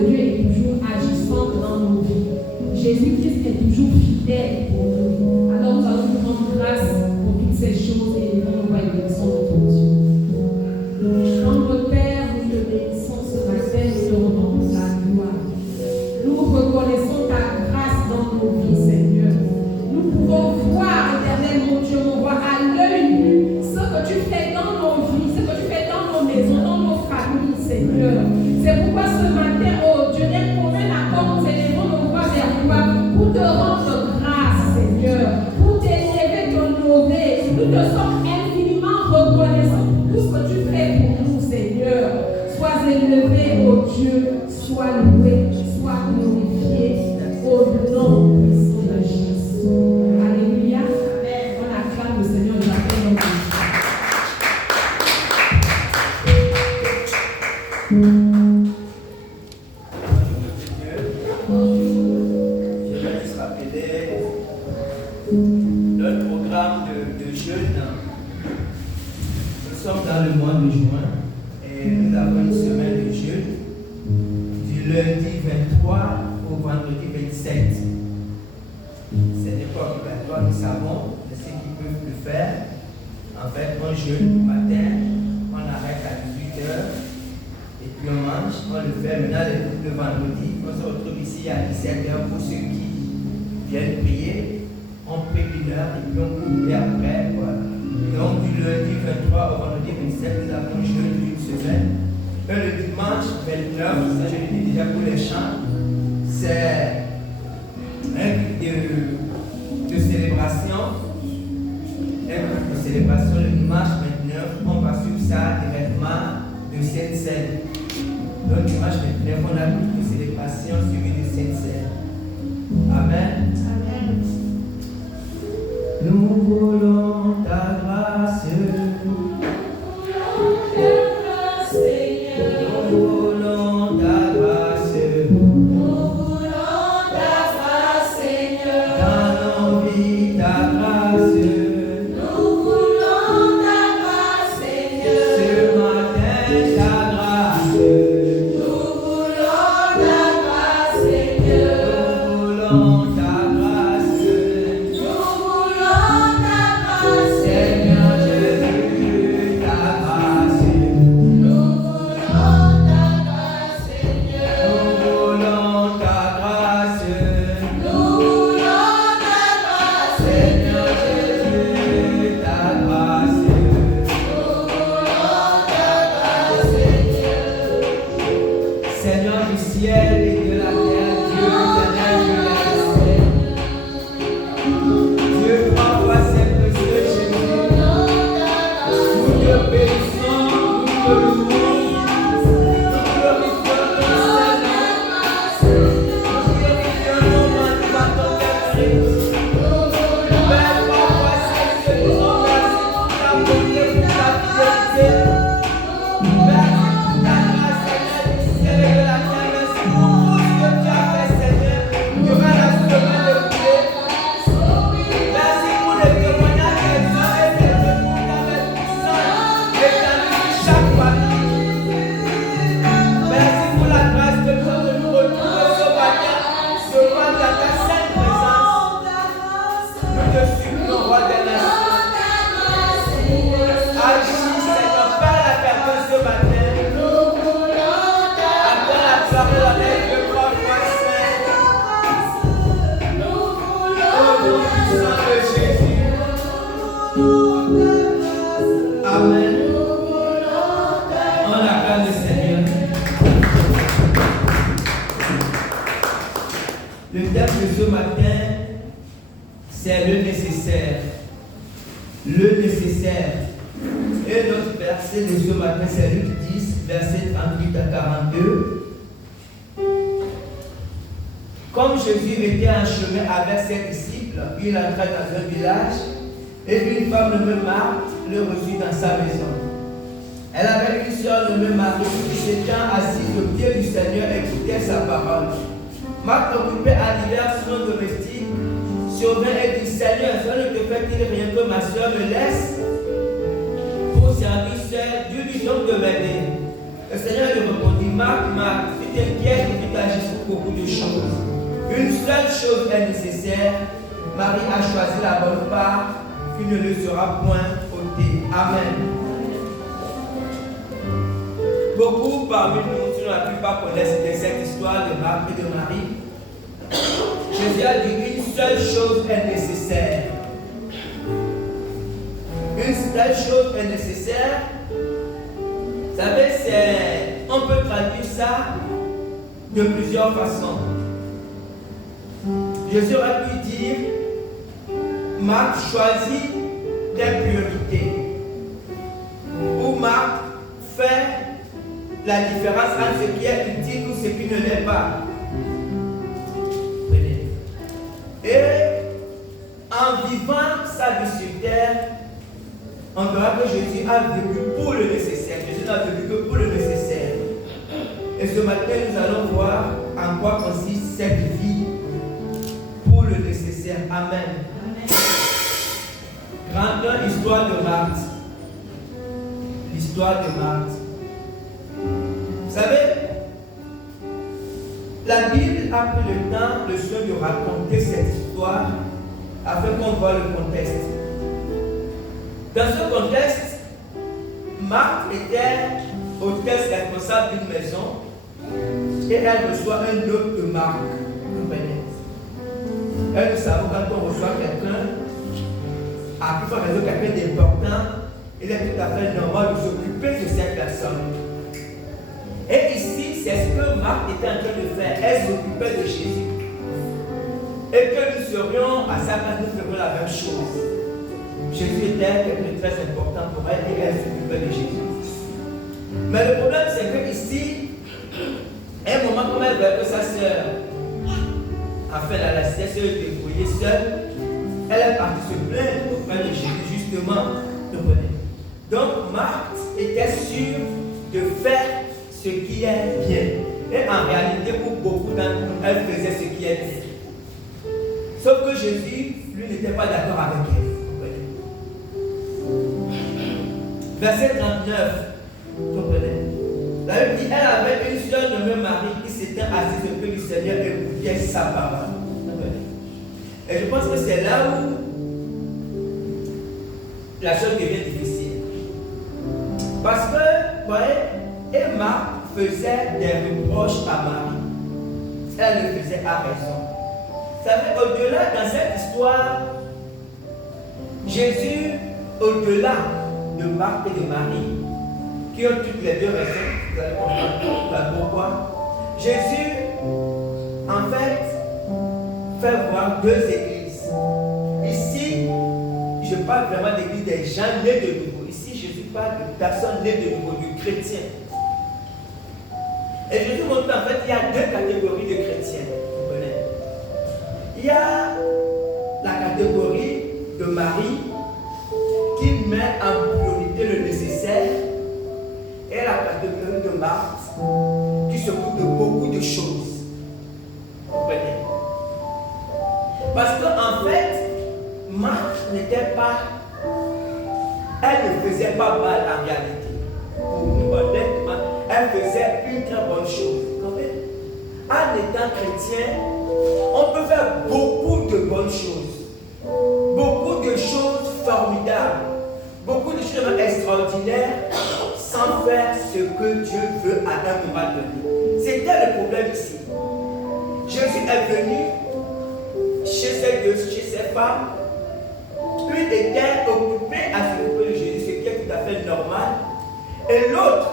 de Dieu est toujours agissante dans nos vies. Jésus-Christ est toujours fidèle pour nous. Alors nous allons nous rendre grâce pour toutes ces choses et nous voyons la bénédiction de ton Dieu. Notre Père, nous te bénissons ce matin, nous te rendons la gloire. Nous reconnaissons ta grâce dans nos vies, Seigneur. Nous pouvons voir, éternel mon Dieu, mon roi, à l'œil nu, ce que tu fais dans nos vies, ce que tu fais dans nos maisons, dans nos familles, Seigneur. C'est pourquoi ce matin, oh Dieu, dès qu'on est accord, nous élevons nos voix vers toi pour te rendre grâce, Seigneur, pour t'élever, t'honorer. Nous te sommes infiniment reconnaissants pour tout ce que tu fais pour nous, Seigneur. Sois élevé, oh Dieu, sois loué, sois glorifié au nom puissant de Jésus. Alléluia. On acclame le Seigneur de la paix. Je vais juste rappeler notre programme de jeûne. Nous sommes dans le mois de juin et nous avons une semaine de jeûne du lundi 23 au vendredi 27. Ce n'est pas obligatoire, nous savons, de ceux qui peuvent le faire. En fait, on jeûne le matin, on arrête à 18h. Et puis on mange, on le fait maintenant le vendredi, on se retrouve ici à 17h pour ceux qui viennent prier. On prie 1 heure et puis on coupe et après. Voilà. Donc du lundi 23 au vendredi 27, nous avons jeûne d'une semaine. Et le dimanche 29, ça je l'ai dit déjà pour les chants, c'est un culte de célébration. Un culte de célébration le dimanche 29, on va suivre ça directement de Sainte-Seine. Donc dimanche 29, on a une célébration suivie de Sainte-Seine. Amen. Amen. Nous voulons ta grâce. Seigneur. Nous voulons ta grâce. Nous voulons ta grâce, Seigneur. Dans nos vies, ta grâce. Nous voulons ta grâce, Seigneur. Ce matin, ta grâce. Nous voulons ta grâce, Seigneur. Nous voulons ta grâce. Nous voulons ta grâce, Seigneur Jésus, ta grâce. Nous voulons ta grâce, Seigneur. Nous voulons ta grâce. Nous voulons ta grâce, Seigneur Jésus, ta grâce. Nous voulons ta grâce, Seigneur. Seigneur du ciel et de la terre, Dieu éternel, Dieu des Dieu, parfois c'est précieux, Jésus. Nous te bénissons, nous te louons, nous glorifions ton Seigneur. Nous glorifions nos mains, nous battons tes Christ. Père, parfois c'est que nous sommes merci pour ta bonté, pour ta fidélité. Merci pour ta grâce, Seigneur du ciel et de la terre. Merci pour tout ce que tu as fait, Seigneur, durant la semaine de prière. Merci pour le témoignage des uns et des autres pour ta puissance étendue sur chaque famille. Merci pour la grâce que tu as de nous retrouver ce matin devant ta sainte présence. Nous te supplions, roi des nations. Agis, Seigneur, par la personne ce matin. Après la gloire de l'honneur, le corps saint. Au nom puissant de Jésus. Amen. On acclame le Seigneur. Le thème de ce matin, c'est le nécessaire. Le nécessaire. Et notre verset de ce matin, c'est Luc 10, verset 38 à 42. Comme Jésus était en chemin avec ses disciples, il entra dans un village et une femme nommée Marthe le reçut dans sa maison. Elle avait une sœur nommée Marie qui s'étant assise au pied du Seigneur écoutait sa parole. Marthe, occupée à divers soins domestiques, survint et dit: Seigneur, cela ne te fait-il rien que ma sœur me laisse pour servir seule? Dieu lui donc de m'aider. Le Seigneur lui répondit: Marthe, Marthe, tu t'inquiètes et tu t'agites pour beaucoup de choses. Une seule chose est nécessaire. Marie a choisi la bonne part qui ne le sera point ôtée. Amen. Beaucoup parmi nous, sinon la plupart, connaissent cette histoire de Marc et de Marie. Jésus a dit une seule chose est nécessaire. Une seule chose est nécessaire. Vous savez, on peut traduire ça de plusieurs façons. Jésus aurait pu dire, Marc choisit tes priorités. Ou Marc fait la différence entre ce qui est utile ou ce qui ne l'est pas. Et en vivant sa vie sur terre, on verra que Jésus a vécu pour le nécessaire. Jésus n'a vécu que pour le nécessaire. Et ce matin, nous allons voir en quoi consiste cette vie pour le nécessaire. Amen. Grande histoire de Marthe. L'histoire de Marthe. Vous savez, la Bible a pris le temps, le soin de raconter cette histoire afin qu'on voit le contexte. Dans ce contexte, Marthe était hôtesse responsable d'une maison et elle reçoit un autre de Marc. Elle, nous savons quand on reçoit quelqu'un, à plus forte raison quelqu'un d'important, il est tout à fait normal de s'occuper de cette personne. Et ici, c'est ce que Marc était en train de faire. Elle s'occupait de Jésus. Et que nous serions à sa place, nous ferions la même chose. Jésus était quelqu'un de très important pour elle et elle s'occupait de Jésus. Mais le problème, c'est que ici, à un moment, comme elle voyait que sa soeur a fait la laissée, se débrouiller seule, elle est partie se plaindre auprès de Jésus, justement. Donc, Marthe était sûre de faire ce qui est bien. Et en réalité, pour beaucoup d'entre nous, elle faisait ce qui est bien. Sauf que Jésus, lui, n'était pas d'accord avec elle. Verset 39, comprenez. La Bible dit, elle avait une seule nommée Marie qui s'était assise auprès du Seigneur et écoutait sa parole. Et je pense que c'est là où la chose devient difficile. Parce que, vous voyez, Emma faisait des reproches à Marie. Elle le faisait à raison. Vous savez, au-delà, dans cette histoire, Jésus, au-delà de Marthe et de Marie, qui ont toutes les deux raisons, vous allez comprendre pourquoi, Jésus, en fait voir deux églises. Ici, je parle vraiment d'église des gens nés de nouveau. Ici, Jésus parle de personnes nées de nouveau, de chrétiens. Et Jésus montre qu'en fait, il y a deux catégories de chrétiens. Vous connaissez. Il y a la catégorie de Marie qui met en priorité le nécessaire et la catégorie de Marthe qui s'occupe de beaucoup de choses. Vous comprenez? Parce qu'en fait, Marthe n'était pas, elle ne faisait pas mal en réalité. Honnêtement, elle faisait une très bonne chose. En étant chrétien, on peut faire beaucoup de bonnes choses. Beaucoup de choses formidables. Beaucoup de choses extraordinaires sans faire ce que Dieu veut à un moment donné. C'était le problème ici. Jésus est venu chez ses femmes. Une était occupée à s'occuper de Jésus, ce qui est tout à fait normal. Et l'autre,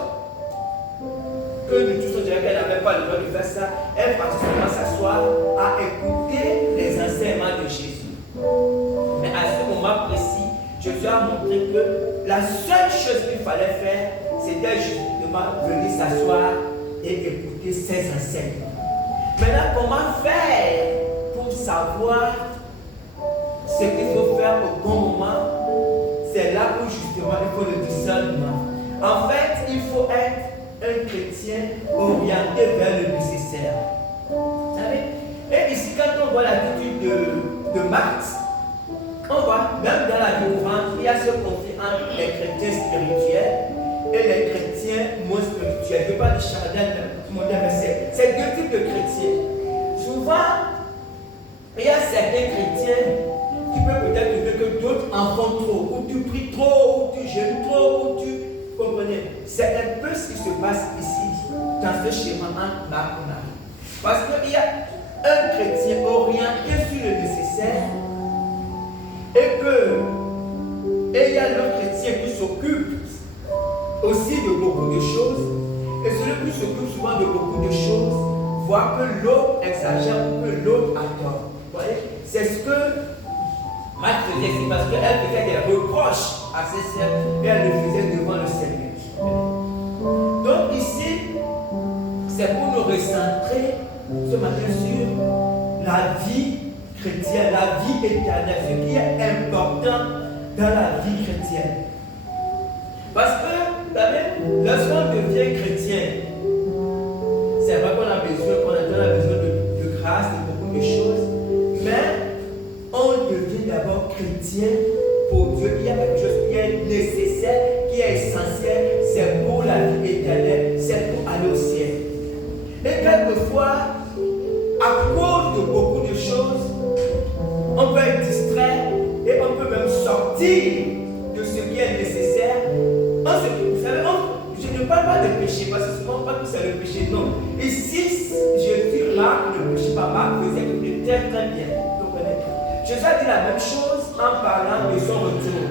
que nous tous on dirait qu'elle n'avait pas le droit de faire ça, elle partit seulement s'asseoir à écouter les enseignements de Jésus. Mais à ce moment précis, Jésus a montré que la seule chose qu'il fallait faire, c'était justement venir s'asseoir et écouter ses enseignements. Maintenant, comment faire pour savoir ce qu'il faut faire au bon moment? C'est là où justement il faut le discernement. En fait, il faut être un chrétien orienté vers le nécessaire. Vous savez? Et ici, quand on voit l'attitude de Marthe, on voit, même dans la vie courante, il y a ce conflit entre les chrétiens spirituels et les chrétiens moins spirituels. Je ne veux pas de charlatans, mais c'est deux types de chrétiens. Souvent, il y a certains chrétiens qui peuvent peut-être trouver que d'autres en font trop, ou tu pries trop, ou tu jeûnes trop, ou tu comprenez. C'est un peu ce qui se passe ici, dans ce schéma entre Marc et Marie. Parce qu'il y a un chrétien orienté sur le nécessaire, et il y a l'autre chrétien qui s'occupe aussi de beaucoup de choses, et celui qui s'occupe souvent de beaucoup de choses voit que l'autre exagère ou que l'autre a tort. Vous voyez, c'est ce que Marc faisait, c'est parce qu'elle faisait des reproches à ses sœurs et elle le faisait devant le Seigneur. Donc ici, c'est pour nous recentrer ce matin sur la vie chrétienne, la vie éternelle, ce qui est important dans la vie chrétienne. Parce que, vous savez, lorsqu'on devient chrétien, c'est vrai qu'on a besoin de grâce, de beaucoup de choses, mais on devient d'abord chrétien pour Dieu. Il y a quelque chose qui est nécessaire, qui est essentiel, c'est pour la vie éternelle, c'est pour aller au ciel. Et quelquefois, à cause de beaucoup de choses, on peut être distrait et on peut même sortir de ce qui est nécessaire. Vous savez, je ne parle pas de péché, parce que souvent on parle que c'est le péché, non. Ici, Jésus marque le péché, pas Marc faisait le très très bien. Jésus a dit la même chose en parlant de son retour.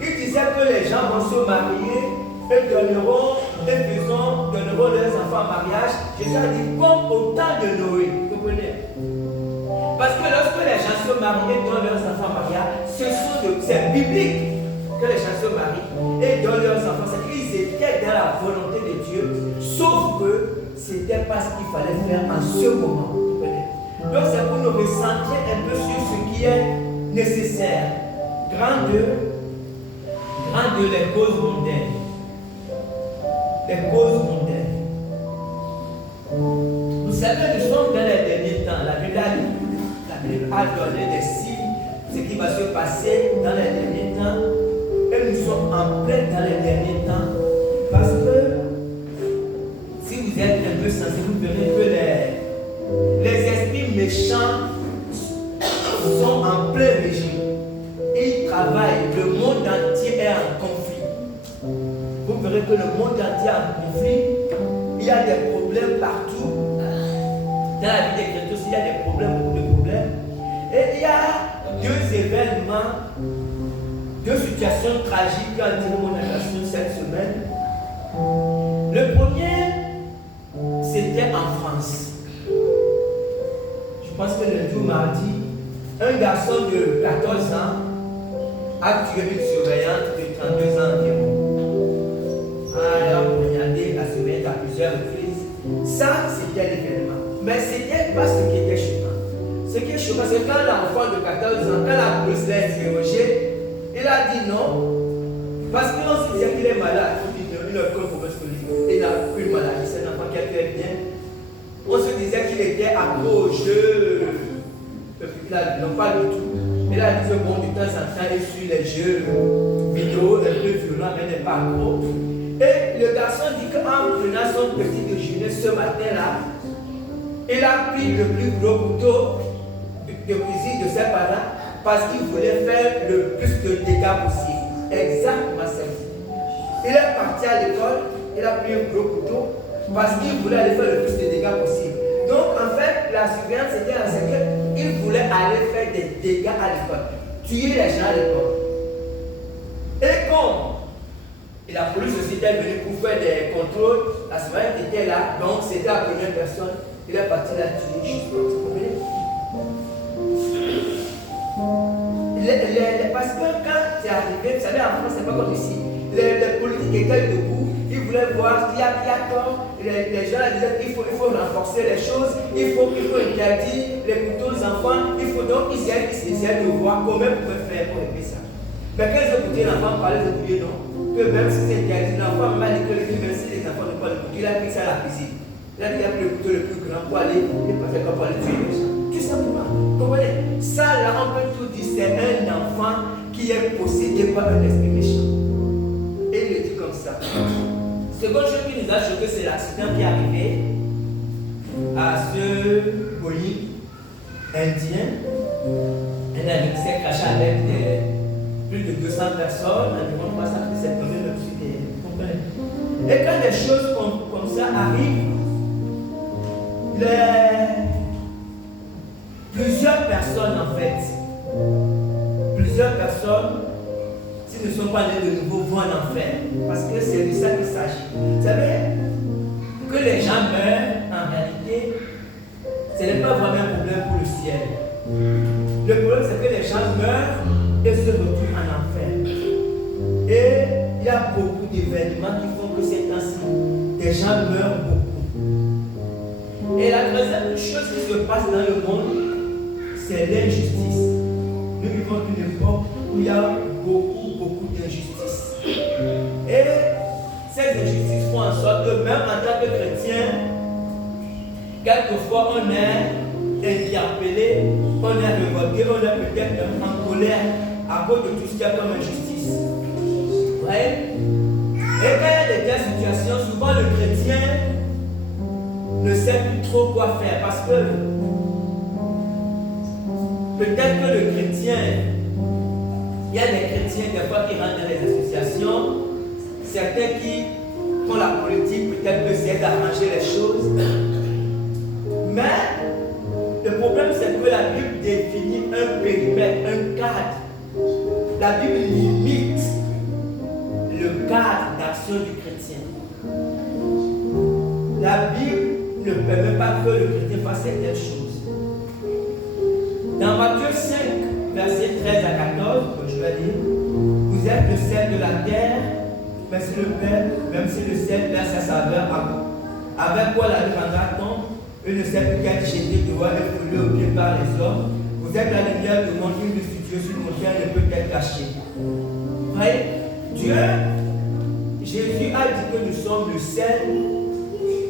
Il disait que les gens vont se marier et donneront leurs enfants en mariage. Jésus a dit comme au temps de Noé. Vous comprenez? Parce que lorsque les gens se marient et donnent leurs enfants en mariage, c'est biblique que les gens se marient et donnent leurs enfants. C'est qu'ils étaient dans la volonté de Dieu, sauf que ce n'était pas ce qu'il fallait faire en ce moment. Vous comprenez? Donc c'est pour nous recentrer un peu sur ce qui est nécessaire. Grand 2, les causes mondaines. Les causes mondaines. Vous savez, nous sommes dans les derniers temps. La Bible a donné des signes, ce qui va se passer dans les derniers temps. Et nous sommes en plein dans les derniers temps. Parce que si vous êtes un peu sensible, vous verrez que les esprits méchants sont en plein régime. Ils travaillent. Le monde entier est en conflit. Vous verrez que le monde entier est en conflit. Il y a des problèmes partout. Dans la vie des chrétiens aussi, il y a des problèmes, beaucoup de problèmes. Et il y a deux événements, deux situations tragiques qui ont attiré mon attention cette semaine. Le premier, c'était en France. Je pense que lundi ou mardi, un garçon de 14 ans a tué une surveillante de 32 ans environ. Elle a poignardé la surveillante à plusieurs reprises. Ça, c'était l'événement. Mais ce n'était pas ce qui était choquant. Ce qui est choquant, c'est quand l'enfant de 14 ans, quand la police l'a interrogé, il a dit non. Parce qu'on se disait qu'il est malade. Il a une mauvaise folie. Il a une maladie. C'est un enfant qui a fait bien. On se disait qu'il était accro aux jeux. Non, pas du tout. Il a dit que bon, de temps en temps, il suit les jeux vidéo un peu violents, mais n'est pas accro. Et le garçon dit qu'en prenant son petit déjeuner ce matin-là, il a pris le plus gros couteau de cuisine de ses parents parce qu'il voulait faire le plus de dégâts possible. Exactement ça. Il est parti à l'école, il a pris un gros couteau parce qu'il voulait aller faire le plus de dégâts possible. Donc en fait, la surveillance c'était à ce qu'il voulait aller faire des dégâts à l'école, tuer les gens à l'école. Et comme la police aussi était venue pour faire des contrôles, la surveillance était là, donc c'était la première personne. Il est parti la tuer juste comme ça. Parce que quand c'est arrivé, vous savez, en France, c'est pas comme ici. Les politiques étaient debout, ils voulaient voir qui a tort. Les gens disaient qu'il faut renforcer les choses, il faut interdire les couteaux aux enfants. Donc, ils essaient de voir comment ils peuvent faire pour aider ça. Mais quand ils ont écouté l'enfant parler, ils ont dit non, que même si c'est interdit, l'enfant m'a dit que même si les enfants ne parlent pas, il a pris ça à la cuisine. Il a pris le couteau le plus grand pour aller, et passer comme pour aller tuer les gens. Tout simplement. Comprenez? Ça, là, on peut tout dire, c'est un enfant qui est possédé par un esprit méchant. Et il le dit comme ça. Seconde chose qu'il nous a choqué, c'est l'accident qui est arrivé à ce Boeing indien. Un avion qui s'est craché avec plus de 200 personnes, environ 307 personnes, vous comprenez? Et quand des choses comme ça arrivent, plusieurs personnes en fait, s'ils ne sont pas nés de nouveau, vont en enfer. Parce que c'est de ça qu'il s'agit. Vous savez, que les gens meurent, en réalité, ce n'est pas vraiment un problème pour le ciel. Le problème, c'est que les gens meurent et se retrouvent en enfer. Et il y a beaucoup d'événements qui font que ces temps-ci, des gens meurent beaucoup. Et la deuxième chose qui se passe dans le monde, c'est l'injustice. Nous vivons une époque où il y a beaucoup d'injustice. Et ces injustices font en sorte que même en tant que chrétien, quelquefois on est interpellé, on est révolté, on est peut-être en colère à cause de tout ce qu'il y a comme injustice. Vous voyez? Et quand il y a de telles situations, souvent le chrétien ne sait plus trop quoi faire parce que peut-être que le chrétien, il y a des chrétiens des fois qui rentrent dans les associations, certains qui font la politique, peut-être que c'est d'arranger les choses. Mais le problème c'est que la Bible définit un périmètre, un cadre. La Bible limite le cadre d'action du chrétien. La Bible ne permet pas que le chrétien fasse certaines choses. Dans Matthieu 5, versets 13 à 14, comme je vais dire, vous êtes le sel de la terre, mais si même si le sel perd sa saveur, avec quoi la vendra-t-on? Et ne sait plus qu'être jeté dehors et foulé au pied par les hommes. Vous êtes la lumière du monde, une studio sur le montagne ne peut être cachée. Vous voyez, Dieu, Jésus a dit que nous sommes le sel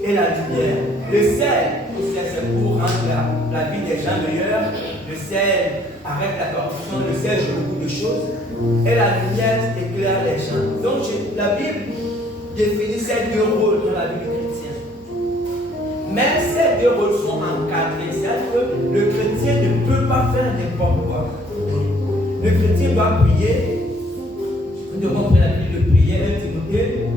et la lumière. Le sel, c'est pour rendre la vie des gens meilleure. Le sel arrête la corruption, le sel joue beaucoup de choses. Et la lumière éclaire les gens. Donc la Bible définit ces deux rôles dans la vie du chrétien. Même ces deux rôles sont encadrés. C'est-à-dire que le chrétien ne peut pas faire n'importe quoi. Le chrétien doit prier. Nous devons prendre la Bible de prière, 1 Timothée.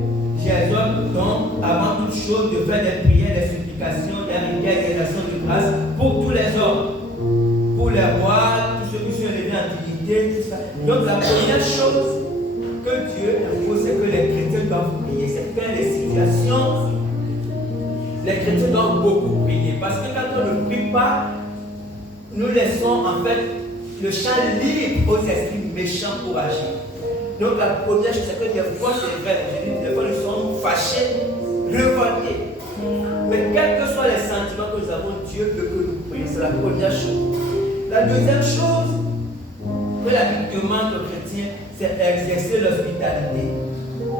J'exhorte donc, avant toute chose, de faire des prières, des supplications, des rivières, des actions de grâce pour tous les hommes, pour les rois, tous ceux qui sont élevés en dignité, tout ça. Donc la première chose que Dieu impose, c'est que les chrétiens doivent prier. C'est quand les situations, les chrétiens doivent beaucoup prier. Parce que quand on ne prie pas, nous laissons en fait le champ libre aux esprits méchants pour agir. Donc la première chose, c'est que des fois, c'est vrai, des fois nous sommes fâchés, révoltés. Mais quels que soient les sentiments que nous avons, Dieu veut que nous prions. C'est la première chose. La deuxième chose que la Bible demande aux chrétiens, c'est exercer l'hospitalité.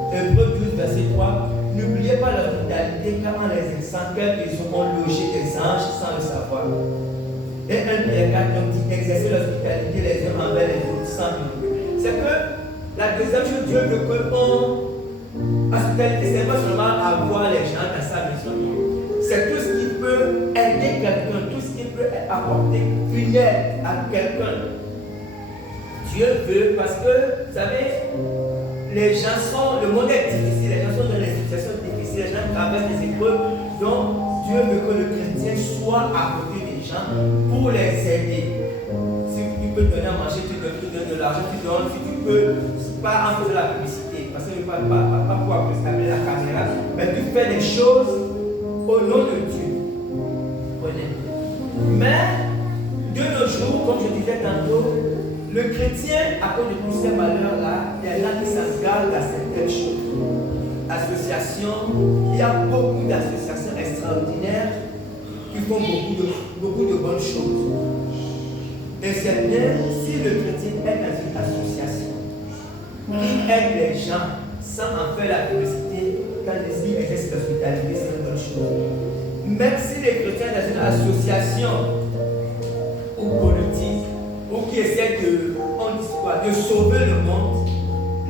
Hébreux 12, verset 3. N'oubliez pas l'hospitalité car en les exerçant, ils auront logé des anges sans le savoir. Et 1 Pierre 4 donc dit exercer l'hospitalité les uns envers les autres sans murmurer. C'est que la deuxième chose, Dieu veut que l'hospitalité, ce n'est pas seulement avoir les gens dans sa maison. C'est tout ce qui peut aider quelqu'un, tout ce qui peut apporter une aide à quelqu'un. Dieu veut, parce que, vous savez, les gens sont, le monde est difficile, les gens sont dans des situations difficiles, les gens traversent des épreuves. Donc, Dieu veut que le chrétien soit à côté des gens pour les aider. Si tu peux donner à manger, tu donnes de l'argent, tu donnes, si tu peux, pas en faisant la publicité, parce que pas pouvoir préserver la caméra, mais tu fais des choses au nom de Dieu. Mais, de nos jours, comme je disais tantôt, le chrétien, à cause de tous ces malheurs-là, il y a là qui s'engagent à certaines choses. Associations, il y a beaucoup d'associations extraordinaires qui font beaucoup de bonnes choses. Et c'est bien si le chrétien est dans une association qui aide les gens sans en faire la publicité, quand l'esprit exerce l'hospitalité, c'est une bonne chose. Même si les chrétiens dans une association ou politique, ou qui essaie de sauver le monde,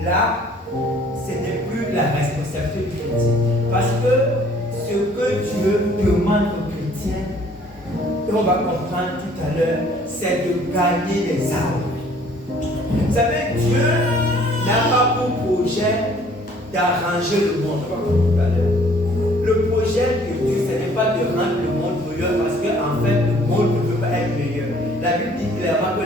là, ce n'est plus la responsabilité du chrétien. Parce que demande aux chrétiens, et on va comprendre tout à l'heure, c'est de gagner les âmes. Vous savez, Dieu n'a pas pour projet d'arranger le monde. On va comprendre tout à l'heure. Le projet de Dieu, ce n'est pas de rendre le monde meilleur parce qu'en fait, le monde ne veut pas être meilleur. La Bible dit clairement que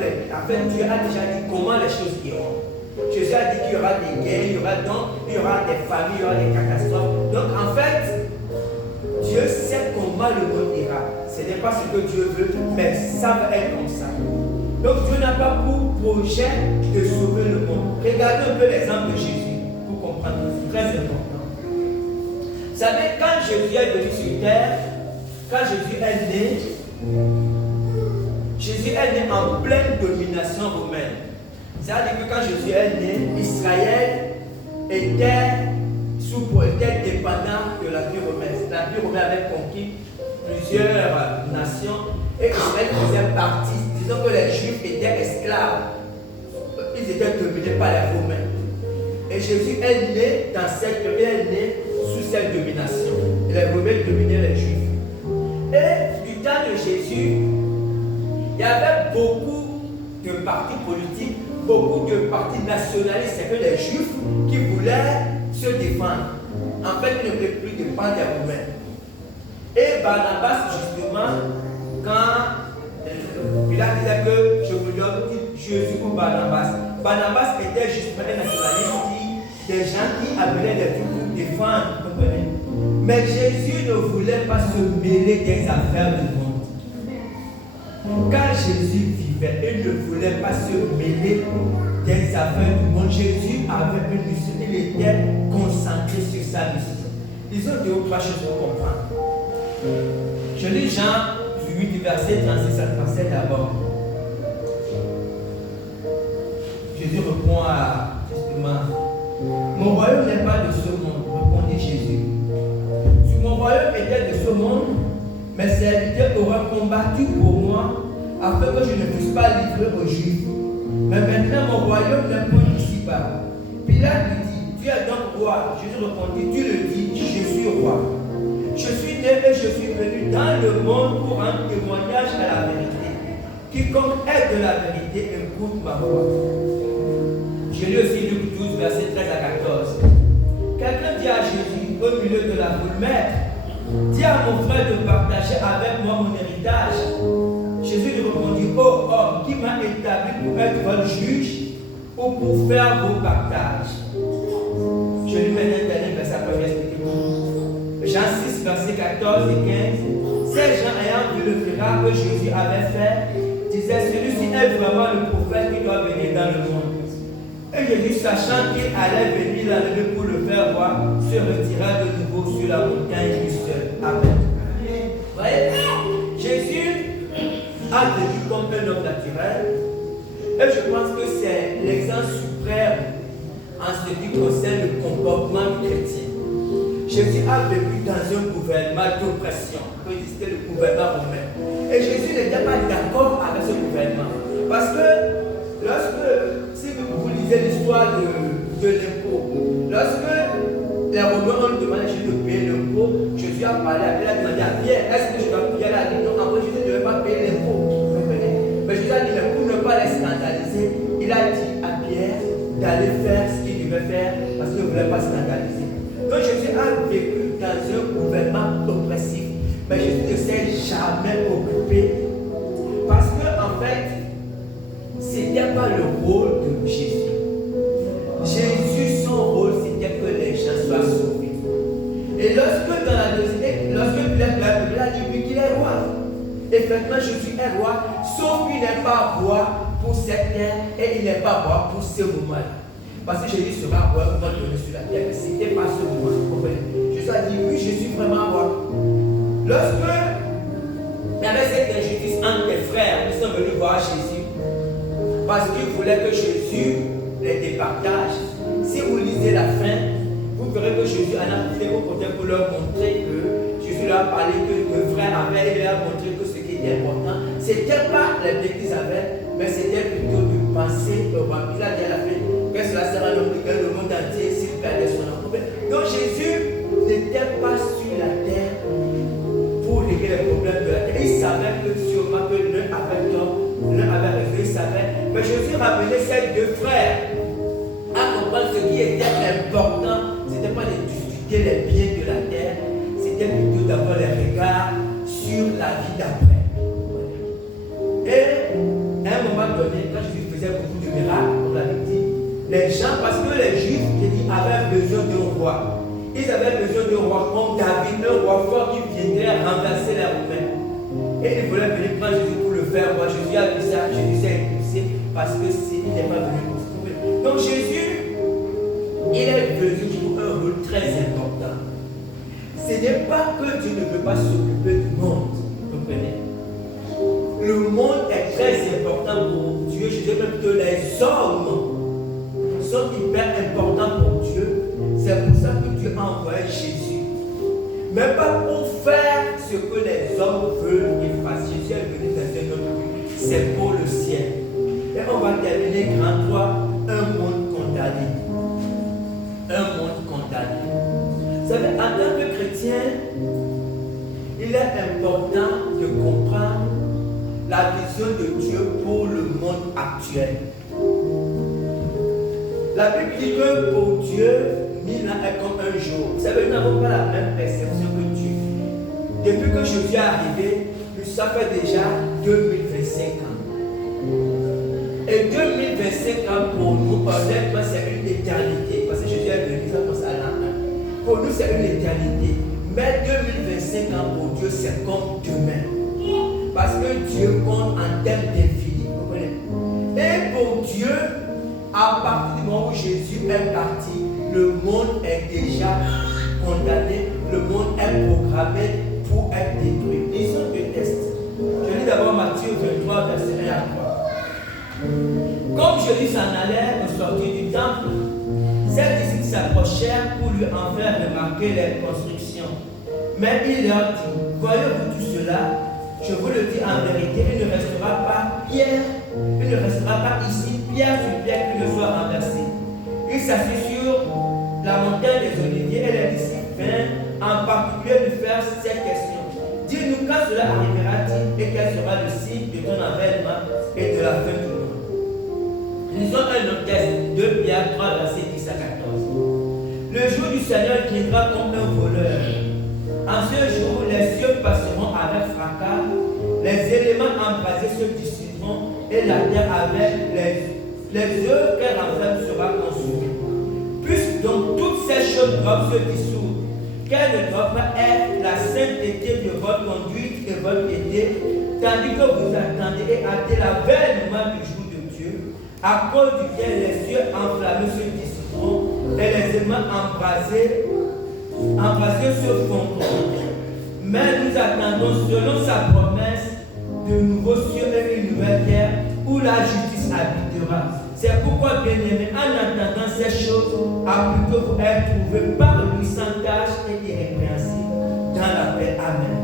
Dieu a déjà dit comment les choses iront. Jésus a dit qu'il y aura des guerres, il y aura des familles, il y aura des catastrophes. Donc en fait, Dieu sait comment le monde ira. Ce n'est pas ce que Dieu veut, mais ça va être comme ça. Donc Dieu n'a pas pour projet de sauver le monde. Regardez un peu l'exemple de Jésus pour comprendre. C'est très important. Vous savez, quand Jésus est venu sur terre, quand Jésus est né en pleine domination romaine. C'est-à-dire que quand Jésus est né, Israël était dépendant de l'Empire romain. L'Empire romain avait conquis plusieurs nations et Israël faisait partie. Disons que les Juifs étaient esclaves. Ils étaient dominés par les Romains. Et Jésus est né sous cette domination. Et les Romains dominaient les Juifs. Et du temps de Jésus, il y avait beaucoup de partis politiques, beaucoup de partis nationalistes, c'est que les Juifs qui voulaient se défendre. En fait, ils ne voulaient plus dépendre des Romains. Et Barnabas, justement, quand Pilate disait que je vous donne Jésus ou Barnabas, Barnabas était justement un nationaliste, des gens qui appelaient les Juifs pour défendre, vous comprenez? Mais Jésus ne voulait pas se mêler des affaires du monde. Quand Jésus vivait, il ne voulait pas se mêler des affaires du monde. Jésus avait une mission, il était concentré sur sa mission. Disons deux ou trois choses pour comprendre. Je lis Jean 8, verset 36 à 37 d'abord. Jésus répond à justement, mon royaume n'est pas de ce monde, répondit Jésus. Si mon royaume était de ce monde, mes serviteurs auraient combattu pour moi afin que je ne puisse pas livrer aux Juifs. Mais maintenant, mon royaume n'est point ici-bas. Pilate lui dit, tu es donc roi. Jésus répondit, tu le dis, je suis roi. Je suis né et je suis venu dans le monde pour rendre témoignage à la vérité. Quiconque est de la vérité écoute ma voix. Je lis aussi Luc 12, verset 13 à 14. Quelqu'un dit à Jésus, au milieu de la foule, Maître, dis à mon frère de partager avec moi mon héritage. Jésus lui répondit, ô homme, qui m'a établi pour être votre juge ou pour faire vos partages? Je lui mets un dernier verset, après je vais expliquer tout. Jean 6, verset 14 et 15. Ces gens ayant vu le miracle que Jésus avait fait, disaient, celui-ci est vraiment le prophète qui doit venir dans le monde. Et Jésus, sachant qu'il allait venir l'enlever pour le faire voir, se retira de nouveau sur la montagne lui seul. Amen. Vous voyez, Jésus a vécu comme un homme naturel. Et je pense que c'est l'exemple suprême en ce qui concerne le comportement chrétien. Jésus a vécu dans un gouvernement d'oppression, que c'était le gouvernement romain. Et Jésus n'était pas d'accord avec ce gouvernement. Parce que si vous lisez l'histoire de l'impôt, lorsque les Romains ont demandé à Jésus de payer l'impôt, Jésus a parlé, il a demandé à Pierre, est-ce que je dois payer? Il a dit non, après Jésus ne devait pas payer l'impôt. Mais Jésus a dit, mais pour ne pas les scandaliser, il a dit à Pierre d'aller faire ce qu'il devait faire parce qu'il ne voulait pas scandaliser. Donc Jésus a vécu dans un gouvernement oppressif, mais Jésus ne s'est jamais occupé parce qu'en fait, ce n'était pas le rôle de Jésus. Jésus, son rôle, c'était que les gens soient sauvés. Et lorsque Pilate a dit qu'il est roi, effectivement Jésus est roi, sauf qu'il n'est pas roi pour cette terre et il n'est pas roi pour ce moment-là. Parce que Jésus sera roi au moment donné sur la terre, mais ce n'était pas ce moment. Jésus a dit, oui, je suis vraiment roi. Lorsque il y avait cette injustice entre les frères, ils sont venus voir Jésus parce qu'ils voulaient que Jésus les départage. Si vous lisez la fin, vous verrez que Jésus en a fait au côté pour leur montrer que Jésus leur a parlé que le frère avait, il leur a montré que ce qui était important, ce n'était pas les biens qu'ils avaient, mais c'était plutôt de penser au roi. Il a dit à la fin que cela sera l'homme que le monde entier s'il perdait son enfant. Donc Jésus n'était pas sur la terre pour ramenait ses deux frères à comprendre ce qui était important. Ce n'était pas de discuter les biens de la terre, c'était plutôt d'avoir les regards sur la vie d'après. Et à un moment donné, quand Jésus faisait beaucoup de miracles, on l'avait dit, les gens, parce que les Juifs, j'ai dit, avaient besoin d'un roi. Ils avaient besoin d'un roi comme David, un roi fort qui viendrait renverser les Romains. Et ils voulaient venir prendre Jésus pour le faire. Moi, Jésus a dit ça, Jésus s'est expulsé parce que il n'est pas venu pour ça. Donc Jésus, il est venu pour un rôle très important. Ce n'est pas que Dieu ne veut pas s'occuper du monde. Vous comprenez? Le monde est très important pour Dieu. Je dirais même que les hommes sont hyper importants pour Dieu. C'est pour ça que Dieu a envoyé Jésus. Mais pas pour faire ce que les hommes veulent qu'il fasse. Jésus est venu dans un autre but. C'est pour le ciel. Et on va terminer grand 3, un monde condamné. Un monde condamné. Vous savez, en tant que chrétien, il est important de comprendre la vision de Dieu pour le monde actuel. La Bible dit que pour Dieu, 1000 ans est comme un jour. Vous savez, nous n'avons pas la même perception que Dieu. Depuis que Jésus est arrivé, ça fait déjà 2025 ans. Et 2025 ans pour nous, honnêtement, c'est une éternité. Parce que Jésus est venu, ça commence à l'an 1. Pour nous, c'est une éternité. Mais 2025 ans pour Dieu, c'est comme demain. Parce que Dieu compte en termes d'infini. Vous comprenez? Et pour Dieu, à partir du moment où Jésus est parti, le monde est déjà condamné, le monde est programmé pour être détruit. Lisons deux textes. Je lis d'abord Matthieu 23, verset 1 à 3. Comme Jésus s'en allait au sortir du temple, ses disciples s'approchèrent pour lui en faire remarquer les constructions. Mais il leur dit, voyez-vous tout cela? Je vous le dis en vérité, il ne restera pas ici pierre sur pierre qui ne soit renversée. Il s'assit sur la montagne des Oliviers et les disciples vinrent en particulier lui faire cette question. Dis-nous quand cela arrivera-t-il et quel sera le signe de ton avènement et de la fin du monde. Lisons un autre texte, 2 Pierre 3, versets 10 à 14. Le jour du Seigneur viendra comme un voleur. En ce jour, les cieux passeront avec fracas, les éléments embrasés se dissoudront et la terre avec les œufs qu'elle renferme sera consumée. Puisque donc toutes ces choses doivent se dissoudre, quelle ne doit pas être la sainteté de votre conduite et votre piété, tandis que vous attendez et hâtez l'avènement du jour de Dieu, à cause duquel les cieux enflammés se dissoudront et les éléments embrasés se fondront. Mais nous attendons selon sa promesse de nouveaux cieux et une nouvelle terre où la justice habitera. C'est pourquoi, bien-aimés, en attendant ces choses, afin que vous êtes trouvés par lui sans tâche et irrépréhensible dans la paix. Amen.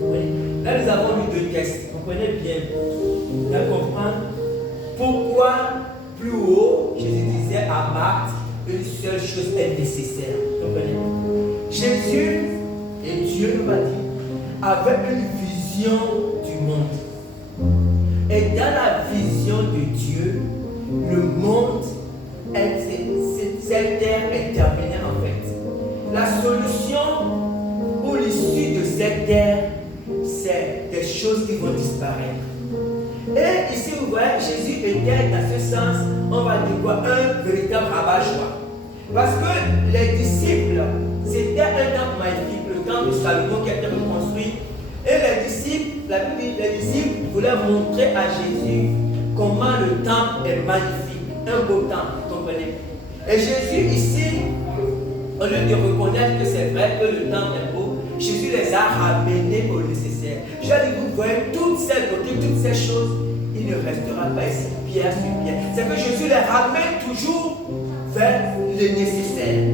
Oui. Là, nous avons lu deux textes. Vous comprenez bien. Vous allez comprendre pourquoi plus haut, Jésus disait à Marthe, une seule chose est nécessaire. Vous comprenez? Jésus et Dieu nous a dit, avait une vision du monde. Et dans la vision de Dieu, le monde, cette terre est terminée en fait. La solution ou l'issue de cette terre, c'est des choses qui vont disparaître. Et ici, vous voyez, Jésus était dans ce sens, on va dire quoi, un véritable rabat-joie. Parce que les disciples, c'était un temple magnifique, le temple de Salomon qui a été reconstruit. Et les disciples, la Bible dit, les disciples voulaient montrer à Jésus comment le temple est magnifique, un beau temple, vous comprenez? Et Jésus ici, au lieu de reconnaître que c'est vrai que le temple est beau, Jésus les a ramenés au nécessaire. Je dis, vous voyez, toutes ces beautés, toutes ces choses, il ne restera pas ici, pierre sur pierre. C'est que Jésus les ramène toujours vers le nécessaire.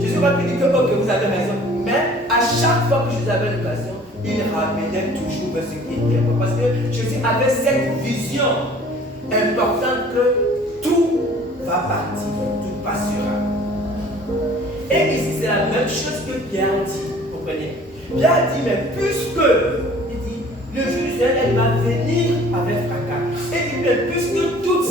Jésus va dire que ok, vous avez raison, mais à chaque fois que Jésus avait l'occasion, il ramenait toujours vers ce qui était bon. Parce que Jésus avait cette vision importante que tout va partir, tout passera. Et ici, c'est la même chose que Pierre dit. Vous comprenez? Pierre dit, mais puisque, il dit, le jour du Seigneur, elle va venir avec fracas. Et il dit, mais puisque toutes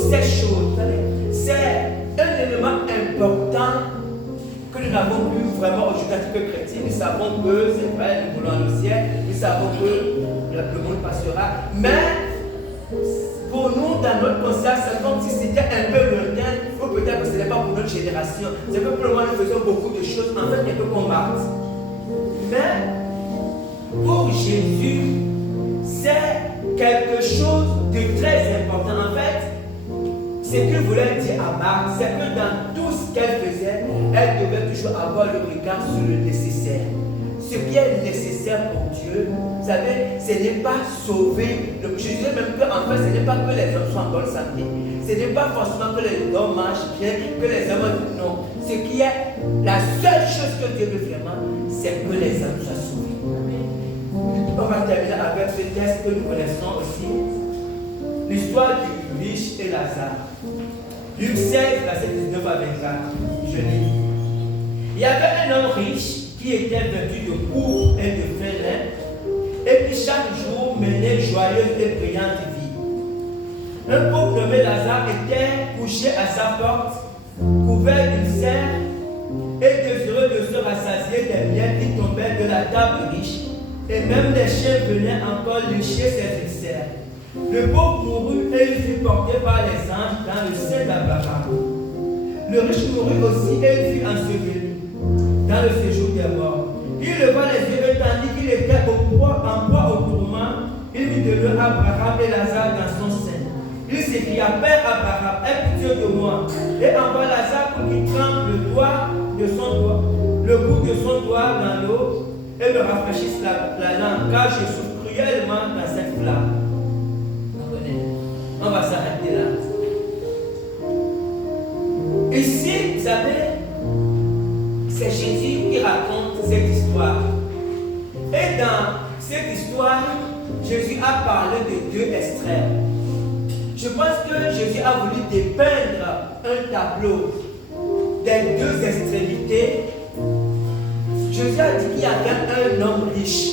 n'avons plus vraiment aujourd'hui en tant que chrétiens. Nous savons que c'est vrai, nous voulons le ciel, nous savons que le monde passera, mais pour nous, dans notre conscience, c'est comme si c'était un peu lointain, ou peut-être que ce n'est pas pour notre génération. C'est que pour le moment, nous faisons beaucoup de choses, en fait, un peu comme Marthe. Mais pour Jésus, c'est quelque chose de très important. En fait, ce qu'il voulait dire à Marthe, c'est que dans tout ce qu'elle faisait, elle devait toujours avoir le regard sur le nécessaire. Ce qui est nécessaire pour Dieu, vous savez, ce n'est pas sauver. Je disais même qu'en fait, ce n'est pas que les hommes soient en bonne santé. Ce n'est pas forcément que les hommes mangent bien, que les hommes. Non. Ce qui est la seule chose que Dieu veut vraiment, c'est que les hommes soient sauvés. On va terminer avec ce texte que nous connaissons aussi. L'histoire du riche et Lazare. Luc 16, verset 19 à 24. Je lis. Il y avait un homme riche qui était vêtu de pourpre et de fin lin, et qui chaque jour menait joyeuse et brillante vie. Un pauvre nommé Lazare était couché à sa porte, couvert d'une serre, et désireux de se rassasier des miettes qui tombaient de la table riche, et même les chiens venaient encore lécher ses ulcères. Le pauvre mourut et il fut porté par les anges dans le sein d'Abraham. Le riche mourut aussi et il fut enseveli dans le séjour des morts. Il leva les yeux et tandis qu'il était en proie au tourment, il vit de l'eau Abraham et Lazare dans son sein. Il s'écria, Père Abraham, aie pitié de moi, et envoie Lazare pour qu'il trempe le bout de son doigt dans l'eau et me rafraîchisse la langue, car je souffre cruellement dans cette flamme. On va s'arrêter là. Ici, vous savez, c'est Jésus qui raconte cette histoire. Et dans cette histoire, Jésus a parlé de deux extrêmes. Je pense que Jésus a voulu dépeindre un tableau des deux extrémités. Jésus a dit qu'il y avait un homme riche.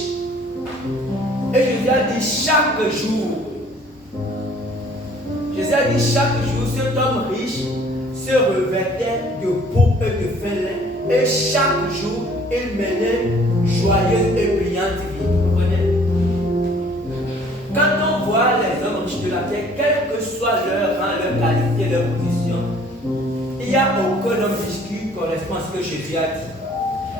Et Jésus a dit chaque jour. Jésus a dit chaque jour, cet homme riche se revêtait de pourpre et de fin lin. Et chaque jour, il menait joyeuse et brillante vie. Vous comprenez? Quand on voit les hommes riches de la terre, quel que soit leur rang, leur qualité, leur position, il n'y a aucun homme riche qui correspond à ce que Jésus a dit.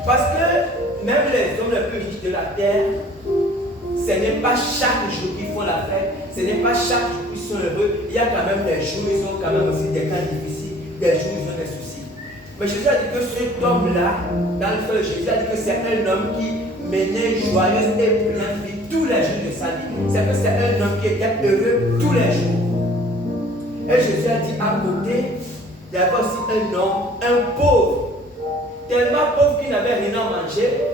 Parce que même les hommes les plus riches de la terre, ce n'est pas chaque jour qu'ils font la fête, ce n'est pas chaque jour qu'ils sont heureux. Il y a quand même des jours, ils ont quand même aussi des cas difficiles, des jours, ils ont des soucis. Mais Jésus a dit que cet homme-là, dans le feu, Jésus a dit que c'est un homme qui menait joyeuse et brillante vie tous les jours de sa vie. C'est que c'est un homme qui était heureux tous les jours. Et Jésus a dit à côté, il y avait aussi un homme, un pauvre, tellement pauvre qu'il n'avait rien à manger.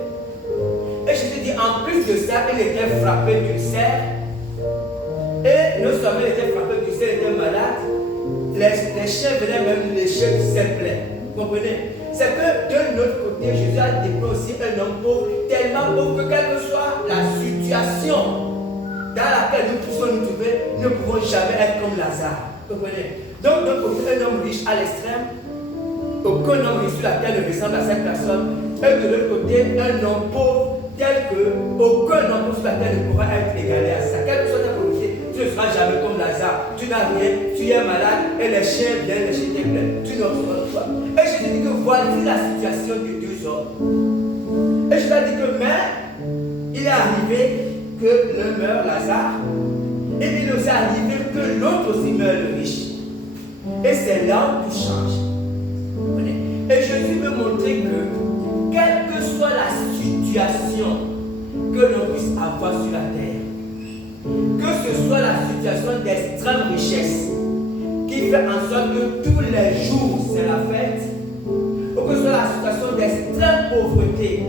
Et Jésus dit, en plus de ça, il était frappé d'ulcère. Et non seulement il était frappé d'ulcère, il était malade. Les chiens venaient même lécher ses plaies. Vous comprenez? C'est que de notre côté, Jésus a dépeint aussi un homme pauvre, tellement pauvre que quelle que soit la situation dans laquelle nous pouvons nous trouver, nous ne pouvons jamais être comme Lazare. Vous comprenez? Donc, d'un côté, un homme riche à l'extrême, aucun homme riche sur la terre ne ressemble à cette personne. Et de l'autre côté, un homme pauvre, tel que aucun homme sur la terre ne pourra être égalé à ça. Quelle que soit ta volonté, tu ne seras jamais comme Lazare. Tu n'as rien, tu es malade, et les chiens viennent lécher tes plaies. Tu ne reçois pas. Et je te dis que voici la situation de deux hommes. Et je t'ai dit que, mais, il est arrivé que l'un meurt, Lazare, et il nous est arrivé que l'autre aussi meurt, le riche. Et c'est là où tout change. Et Jésus veut montrer que, quelle que soit la situation que l'on puisse avoir sur la terre, que ce soit la situation d'extrême richesse, qui fait en sorte que tous les jours c'est la fête, ou que ce soit la situation d'extrême pauvreté,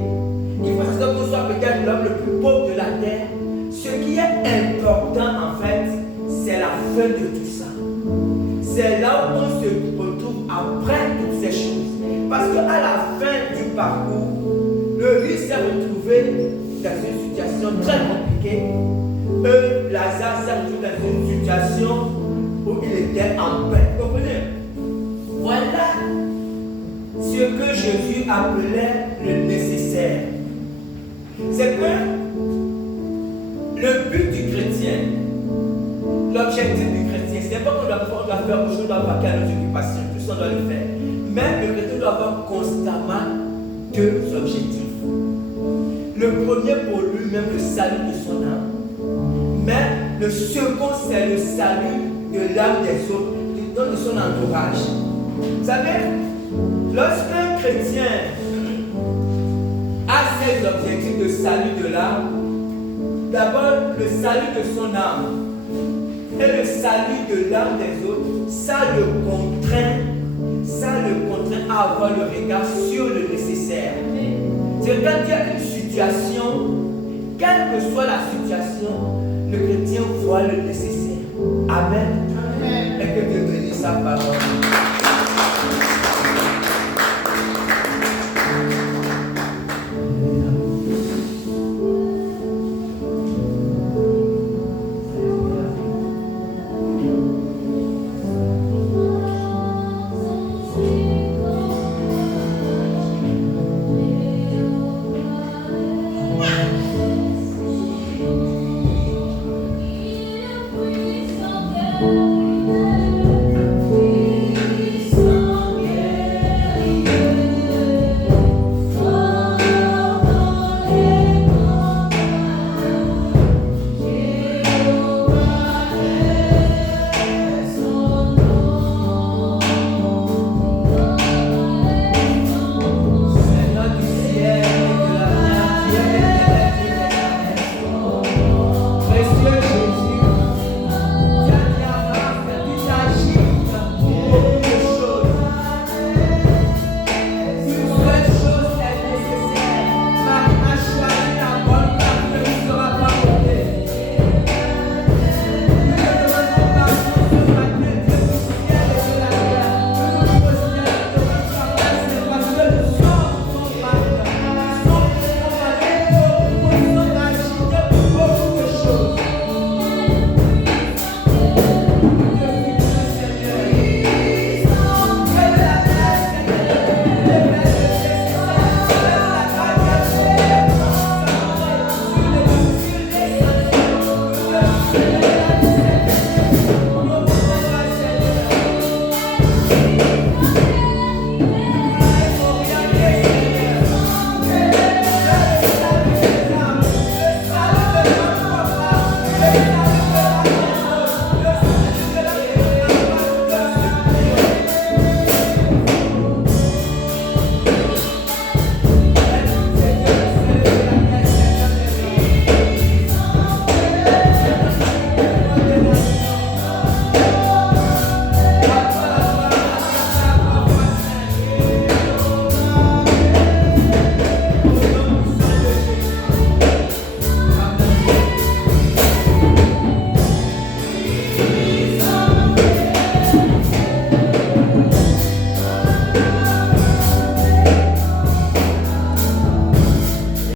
qui fait en sorte qu'on soit peut-être l'homme le plus pauvre de la terre, ce qui est important en fait, c'est la fin de tout ça. C'est là où on se retrouve après toutes ces choses. Parce qu'à la fin du parcours, le riche s'est retrouvé dans une situation très compliquée. Lazare s'est retrouvé dans une situation où il était en paix. Vous comprenez? Voilà ce que Jésus appelait le nécessaire. C'est que le but du chrétien, l'objectif du chrétien, c'est pas qu'on doit faire quelque chose, on doit vaquer à notre occupation, tout ça on doit le faire. Mais le chrétien doit avoir constamment deux objectifs. Le premier pour lui-même, le salut de son âme. Mais le second, c'est le salut de l'âme des autres, de son entourage. Vous savez, lorsqu'un chrétien a ses objectifs de salut de l'âme, d'abord le salut de son âme et le salut de l'âme des autres, ça le contraint à avoir le regard sur le nécessaire. C'est quand il y a une situation, quelle que soit la situation, le chrétien voit le nécessaire. Amen. Et que Dieu bénisse sa parole.